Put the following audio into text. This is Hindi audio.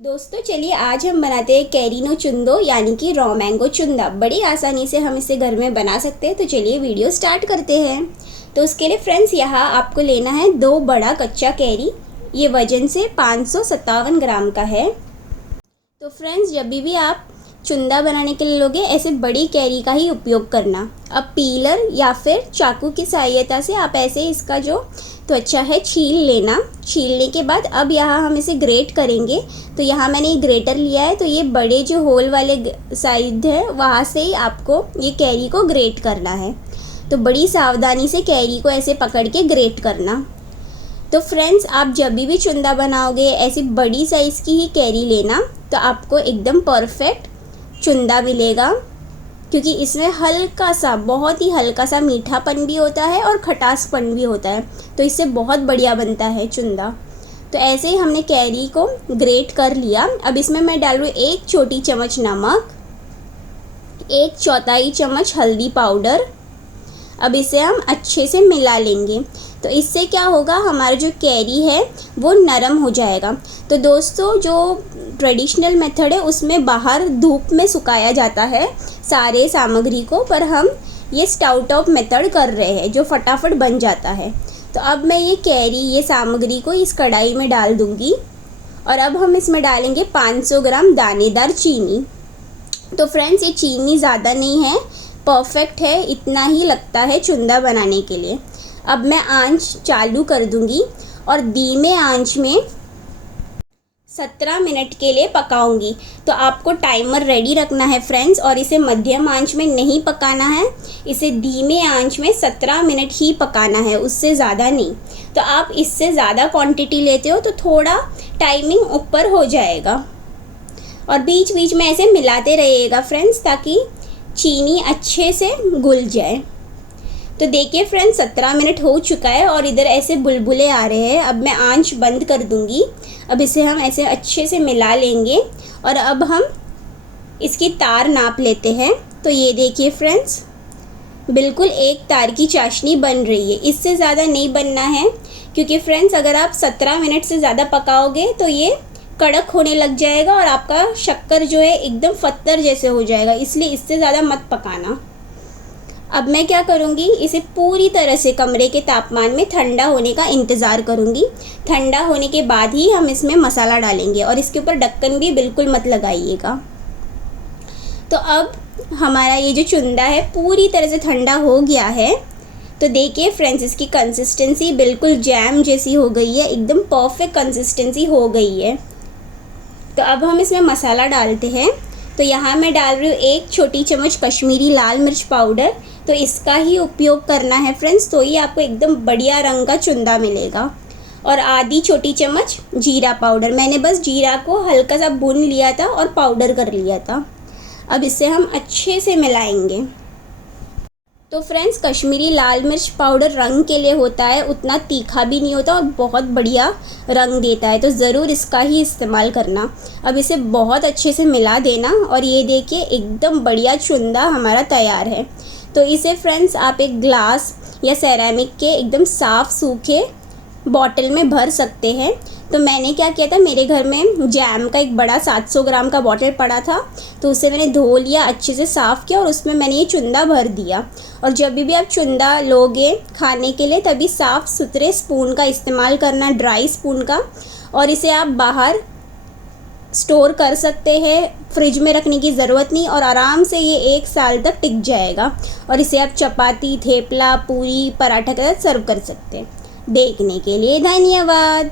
दोस्तों चलिए आज हम बनाते हैं कैरीनो चुंदो यानी कि रॉ मैंगो चुंदा। बड़ी आसानी से हम इसे घर में बना सकते हैं। तो चलिए वीडियो स्टार्ट करते हैं। तो उसके लिए फ्रेंड्स यहाँ आपको लेना है 2 बड़ा कच्चा कैरी। ये वज़न से 557 ग्राम का है। तो फ्रेंड्स जब भी आप चुंदा बनाने के लिए लोगे ऐसे बड़ी कैरी का ही उपयोग करना। अब पीलर या फिर चाकू की सहायता से आप ऐसे इसका जो त्वचा है छील लेना। छीलने के बाद अब यहाँ हम इसे ग्रेट करेंगे। तो यहाँ मैंने ग्रेटर लिया है, तो ये बड़े जो होल वाले साइड है वहाँ से ही आपको ये कैरी को ग्रेट करना है। तो बड़ी सावधानी से कैरी को ऐसे पकड़ के ग्रेट करना। तो फ्रेंड्स आप जब भी चुंदा बनाओगे ऐसी बड़ी साइज़ की ही कैरी लेना, तो आपको एकदम परफेक्ट चुंदा मिलेगा। क्योंकि इसमें हल्का सा, बहुत ही हल्का सा मीठापन भी होता है और खटासपन भी होता है, तो इससे बहुत बढ़िया बनता है चुंदा। तो ऐसे ही हमने कैरी को ग्रेट कर लिया। अब इसमें मैं डाल रही हूँ 1 छोटी चम्मच नमक, 1/4 चम्मच हल्दी पाउडर। अब इसे हम अच्छे से मिला लेंगे। तो इससे क्या होगा, हमारा जो कैरी है वो नरम हो जाएगा। तो दोस्तों जो ट्रेडिशनल मेथड है उसमें बाहर धूप में सुखाया जाता है सारे सामग्री को, पर हम ये स्टाउट टॉप मेथड कर रहे हैं जो फटाफट बन जाता है। तो अब मैं ये कैरी, ये सामग्री को इस कढ़ाई में डाल दूँगी और अब हम इसमें डालेंगे 500 ग्राम दानेदार चीनी। तो फ्रेंड्स ये चीनी ज़्यादा नहीं है, परफेक्ट है, इतना ही लगता है चुंदा बनाने के लिए। अब मैं आंच चालू कर दूंगी और धीमे आंच में 17 मिनट के लिए पकाऊंगी। तो आपको टाइमर रेडी रखना है फ्रेंड्स, और इसे मध्यम आंच में नहीं पकाना है, इसे धीमे आंच में 17 मिनट ही पकाना है, उससे ज़्यादा नहीं। तो आप इससे ज़्यादा क्वांटिटी लेते हो तो थोड़ा टाइमिंग ऊपर हो जाएगा। और बीच बीच में ऐसे मिलाते रहिएगा फ्रेंड्स, ताकि चीनी अच्छे से घुल जाए। तो देखिए फ्रेंड्स 17 मिनट हो चुका है और इधर ऐसे बुलबुले आ रहे हैं। अब मैं आंच बंद कर दूंगी। अब इसे हम ऐसे अच्छे से मिला लेंगे और अब हम इसकी तार नाप लेते हैं। तो ये देखिए फ्रेंड्स बिल्कुल एक तार की चाशनी बन रही है, इससे ज़्यादा नहीं बनना है। क्योंकि फ्रेंड्स अगर आप 17 मिनट से ज़्यादा पकाओगे तो ये कड़क होने लग जाएगा और आपका शक्कर जो है एकदम पत्थर जैसे हो जाएगा, इसलिए इससे ज़्यादा मत पकाना। अब मैं क्या करूँगी, इसे पूरी तरह से कमरे के तापमान में ठंडा होने का इंतज़ार करूँगी। ठंडा होने के बाद ही हम इसमें मसाला डालेंगे और इसके ऊपर ढक्कन भी बिल्कुल मत लगाइएगा। तो अब हमारा ये जो चुंदा है पूरी तरह से ठंडा हो गया है। तो देखिए फ्रेंड्स इसकी कंसिस्टेंसी बिल्कुल जैम जैसी हो गई है, एकदम परफेक्ट कंसिस्टेंसी हो गई है। तो अब हम इसमें मसाला डालते हैं। तो यहाँ मैं डाल रही हूँ 1 छोटी चम्मच कश्मीरी लाल मिर्च पाउडर। तो इसका ही उपयोग करना है फ्रेंड्स, तो ही आपको एकदम बढ़िया रंग का चुंदा मिलेगा। और आधी छोटी चम्मच जीरा पाउडर, मैंने बस जीरा को हल्का सा भून लिया था और पाउडर कर लिया था। अब इसे हम अच्छे से मिलाएंगे। तो फ्रेंड्स कश्मीरी लाल मिर्च पाउडर रंग के लिए होता है, उतना तीखा भी नहीं होता और बहुत बढ़िया रंग देता है, तो ज़रूर इसका ही इस्तेमाल करना। अब इसे बहुत अच्छे से मिला देना और ये देखिए एकदम बढ़िया चुंदा हमारा तैयार है। तो इसे फ्रेंड्स आप एक ग्लास या सेरामिक के एकदम साफ़ सूखे बॉटल में भर सकते हैं। तो मैंने क्या किया था, मेरे घर में जैम का एक बड़ा 700 ग्राम का बॉटल पड़ा था, तो उसे मैंने धो लिया, अच्छे से साफ़ किया और उसमें मैंने ये चुंदा भर दिया। और जब भी आप चुंदा लोगे खाने के लिए तभी साफ़ सुथरे स्पून का इस्तेमाल करना, ड्राई स्पून का। और इसे आप बाहर स्टोर कर सकते हैं, फ्रिज में रखने की ज़रूरत नहीं, और आराम से ये 1 साल तक टिक जाएगा। और इसे आप चपाती, थेपला, पूरी, पराठा के साथ सर्व कर सकते हैं। देखने के लिए धन्यवाद।